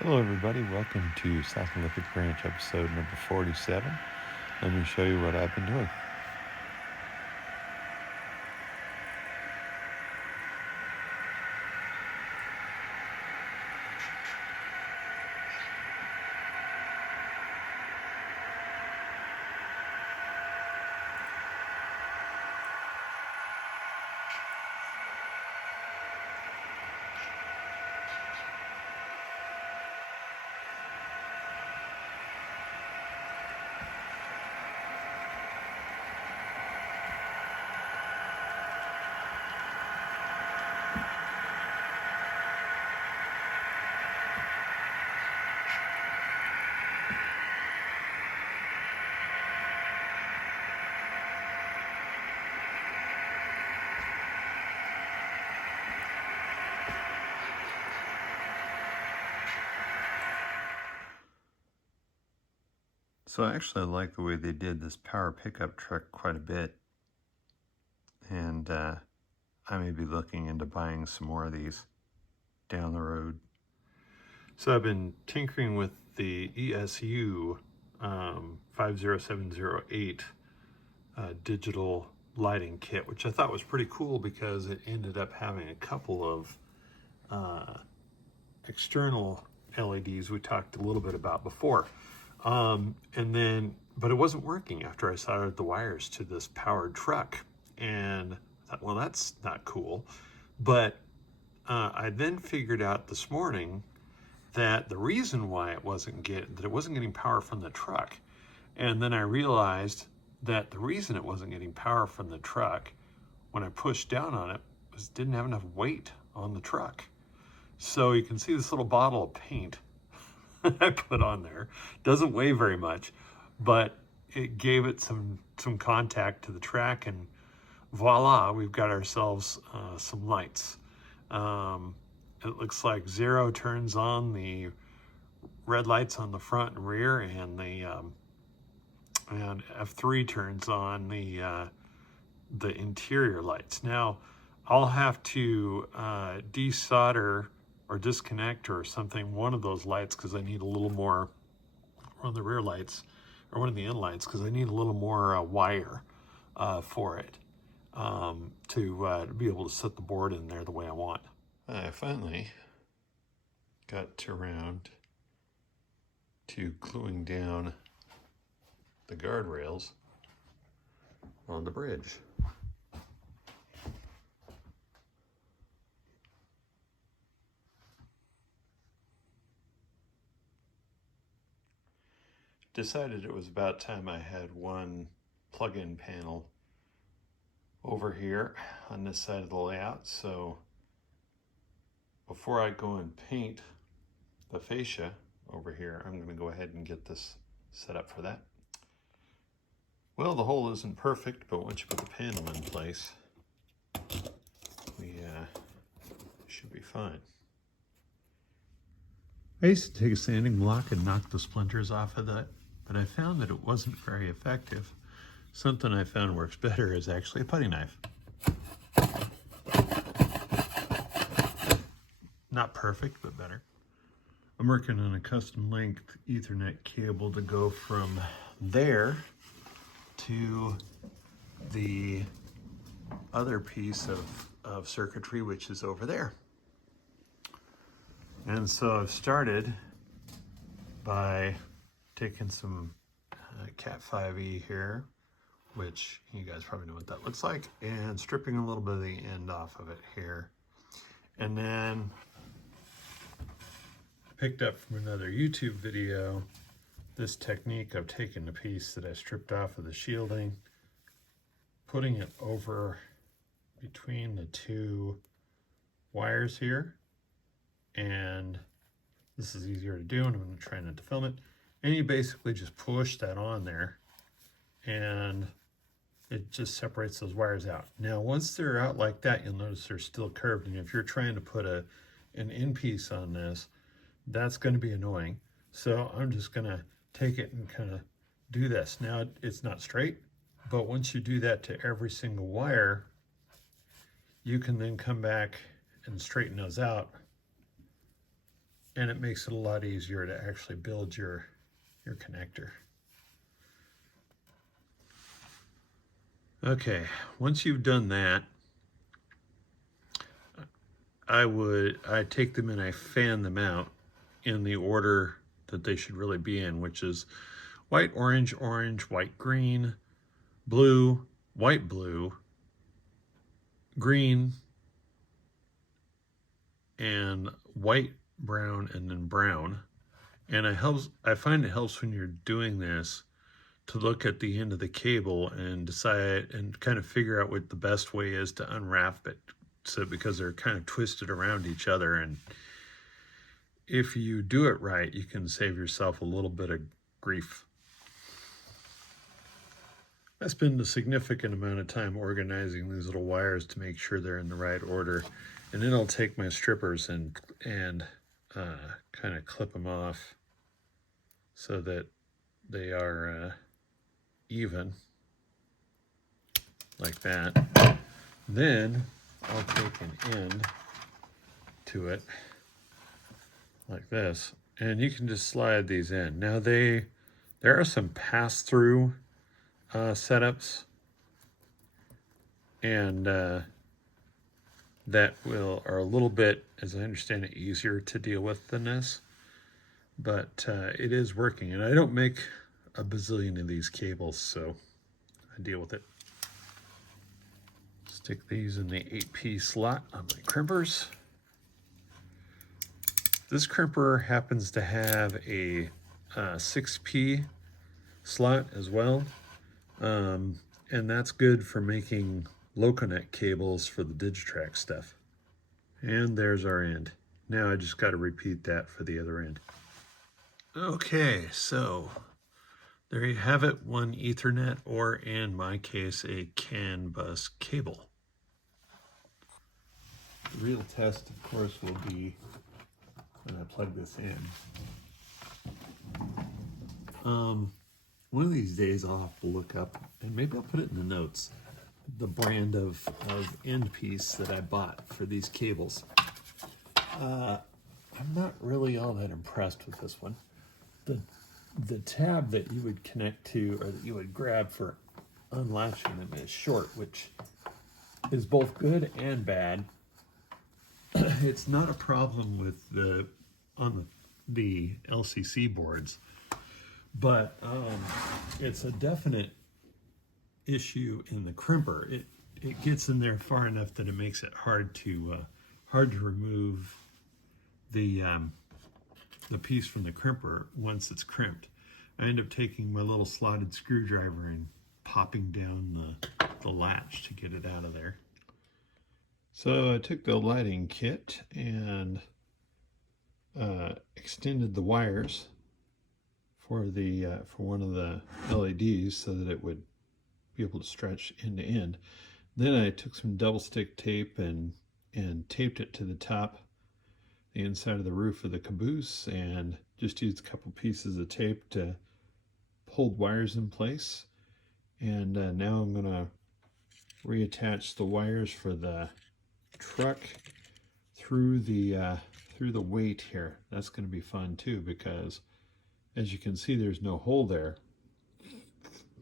Hello everybody, welcome to South Olympic Ranch episode number 47. Let me show you what I've been doing. So I actually like the way they did this power pickup truck quite a bit, and I may be looking into buying some more of these down the road. So I've been tinkering with the ESU 50708 digital lighting kit, which I thought was pretty cool because it ended up having a couple of external LEDs we talked a little bit about before. But it wasn't working after I soldered the wires to this powered truck. And I thought, well, that's not cool. But I then figured out this morning that the reason why it wasn't getting power from the truck. And then I realized that the reason it wasn't getting power from the truck when I pushed down on it was it didn't have enough weight on the truck. So you can see this little bottle of paint I put on there. Doesn't weigh very much, but it gave it some contact to the track, and voila, we've got ourselves some lights. It looks like 0 turns on the red lights on the front and rear, and and F3 turns on the interior lights. Now, I'll have to desolder or disconnect or something one of those lights because I need a little more, one of the rear lights or one of the end lights, because I need a little more wire for it to be able to set the board in there the way I want. I finally got around to gluing down the guardrails on the bridge. Decided it was about time I had one plug-in panel over here on this side of the layout. So before I go and paint the fascia over here, I'm going to go ahead and get this set up for that. Well, the hole isn't perfect, but once you put the panel in place, we should be fine. I used to take a sanding block and knock the splinters off of that, but I found that it wasn't very effective. Something I found works better is actually a putty knife. Not perfect, but better. I'm working on a custom length Ethernet cable to go from there to the other piece of circuitry, which is over there. And so I've started by taking some Cat 5e here, which you guys probably know what that looks like, and stripping a little bit of the end off of it here. And then picked up from another YouTube video this technique of taking the piece that I stripped off of the shielding, putting it over between the two wires here, and this is easier to do, and I'm going to try not to film it. And you basically just push that on there, and it just separates those wires out. Now, once they're out like that, you'll notice they're still curved, and if you're trying to put an end piece on this, that's going to be annoying. So I'm just going to take it and kind of do this. Now, it's not straight, but once you do that to every single wire, you can then come back and straighten those out and it makes it a lot easier to actually build your connector. Okay, once you've done that, I take them and I fan them out in the order that they should really be in, which is white, orange, orange, white, green, blue, white, blue, green, and white, brown, and then brown. And I find it helps when you're doing this to look at the end of the cable and decide and kind of figure out what the best way is to unwrap it. So because they're kind of twisted around each other, and if you do it right, you can save yourself a little bit of grief. I spend a significant amount of time organizing these little wires to make sure they're in the right order, and then I'll take my strippers and kind of clip them off so that they are even, like that. Then I'll take an end to it like this, and you can just slide these in. Now there are some pass-through setups, and that are a little bit, as I understand it, easier to deal with than this, but it is working, and I don't make a bazillion of these cables, so I deal with it. Stick these in the 8P slot on my crimpers. This crimper happens to have a 6P slot as well, and that's good for making Loconet cables for the Digitrack stuff. And there's our end. Now I just got to repeat that for the other end. Okay, so there you have it, one Ethernet, or in my case, a CAN bus cable. The real test, of course, will be when I plug this in. One of these days I'll have to look up, and maybe I'll put it in the notes, the brand of end piece that I bought for these cables. I'm not really all that impressed with this one. The tab that you would connect to, or that you would grab for unlatching them, is short, which is both good and bad. It's not a problem with on the LCC boards, but it's a definite issue in the crimper. It gets in there far enough that it makes it hard to remove the piece from the crimper once it's crimped. I end up taking my little slotted screwdriver and popping down the latch to get it out of there. So I took the lighting kit and extended the wires for one of the LEDs so that it would be able to stretch end to end. Then I took some double stick tape and taped it to the top, the inside of the roof of the caboose, and just used a couple pieces of tape to hold wires in place. And now I'm going to reattach the wires for the truck through the weight here. That's going to be fun too, because as you can see, there's no hole there,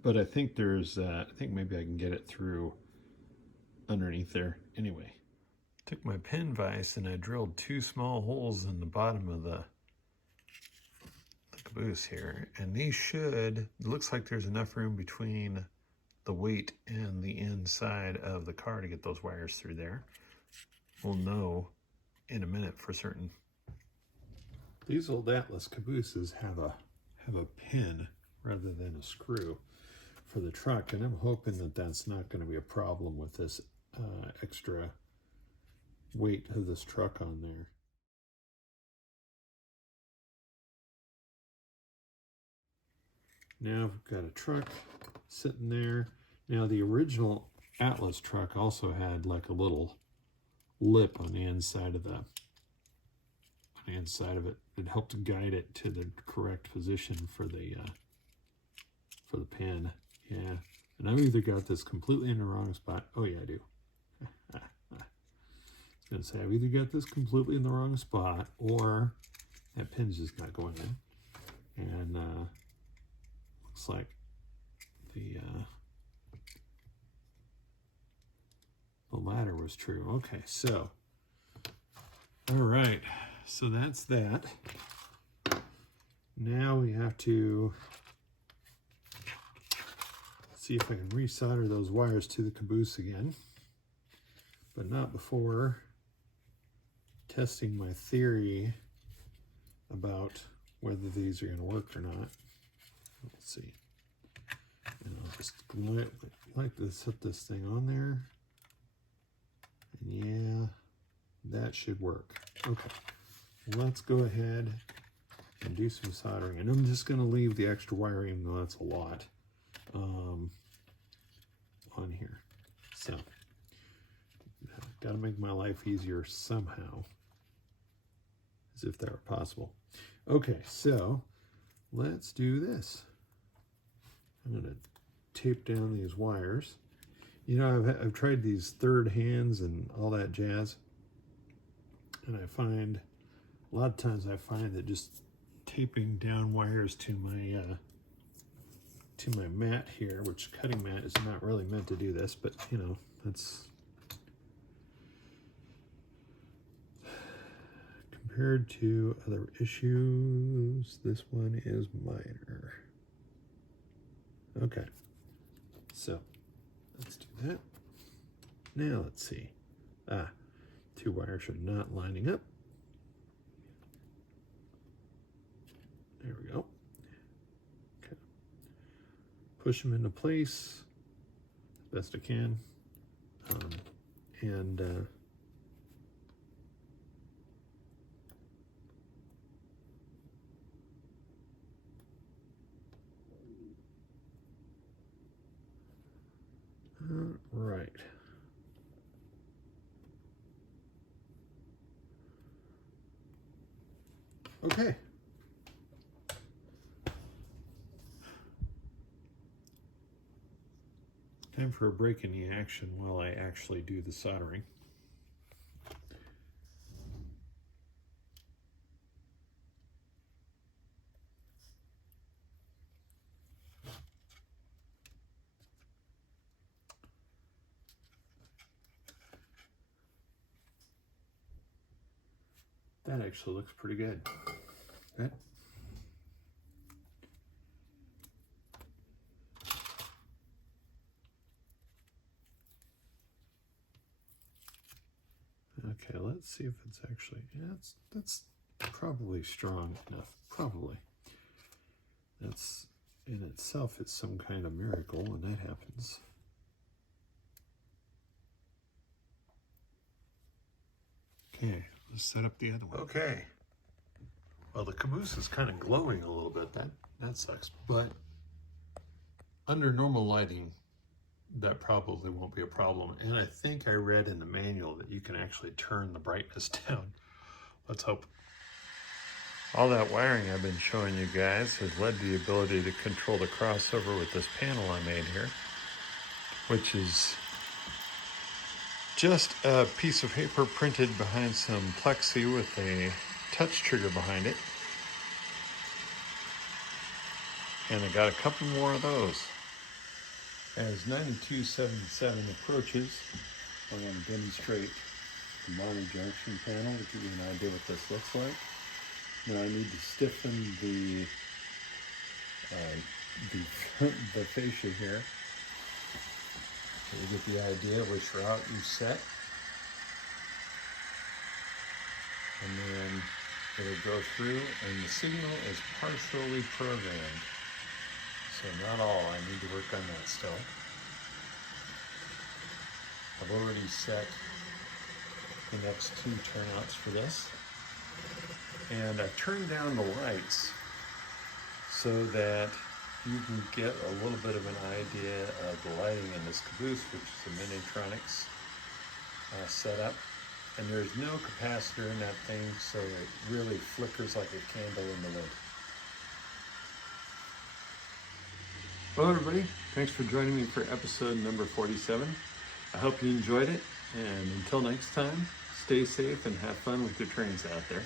but I think I think maybe I can get it through underneath there anyway. Took my pin vise and I drilled 2 small holes in the bottom of the caboose here, and these it looks like there's enough room between the weight and the inside of the car to get those wires through there. We'll know in a minute for certain. These old Atlas cabooses have a pin rather than a screw for the truck, and I'm hoping that that's not going to be a problem with this extra weight of this truck on there. Now we've got a truck sitting there. Now the original Atlas truck also had like a little lip on the inside of it. It helped guide it to the correct position for the pin. Yeah, and I've either got this completely in the wrong spot. Oh yeah, I do. I was gonna say I've either got this completely in the wrong spot, or That pin's just not going in. And looks like the latter was true. Okay, so, all right, so that's that. Now we have to see if I can resolder those wires to the caboose again, but not before testing my theory about whether these are going to work or not. Let's see. And I'll just like to set this thing on there. And yeah, that should work. Okay, let's go ahead and do some soldering. And I'm just going to leave the extra wiring, even though that's a lot, on here. So, got to make my life easier somehow, as if that were possible. Okay, so let's do this. I'm going to tape down these wires. You know, I've tried these third hands and all that jazz, and I find a lot of times that just taping down wires to my mat here, which cutting mat is not really meant to do this, but you know, that's compared to other issues, this one is minor. Okay, so let's do that. Now let's see. Two wires are not lining up. There we go. Okay. Push them into place as best I can. Right. Okay. Time for a break in the action while I actually do the soldering. That actually looks pretty good. Okay. Okay, let's see if it's actually, yeah, that's probably strong enough. Probably. That's in itself is some kind of miracle when that happens. Okay, let's set up the other one. Okay. Well, the caboose is kind of glowing a little bit. That sucks. But under normal lighting, that probably won't be a problem. And I think I read in the manual that you can actually turn the brightness down. Let's hope. All that wiring I've been showing you guys has led to the ability to control the crossover with this panel I made here, which is just a piece of paper printed behind some plexi with a touch trigger behind it. And I got a couple more of those. As 9277 approaches, I'm going to demonstrate the mono junction panel to give you an idea what this looks like. Now I need to stiffen the fascia here, so you get the idea which route you set, and then it'll go through, and the signal is partially programmed, so not all. I need to work on that still. I've already set the next two turnouts for this, and I've turned down the lights so that you can get a little bit of an idea of the lighting in this caboose, which is a Minitronics setup. And there's no capacitor in that thing, so it really flickers like a candle in the wind. Well, everybody, thanks for joining me for episode number 47. I hope you enjoyed it, and until next time, stay safe and have fun with your trains out there.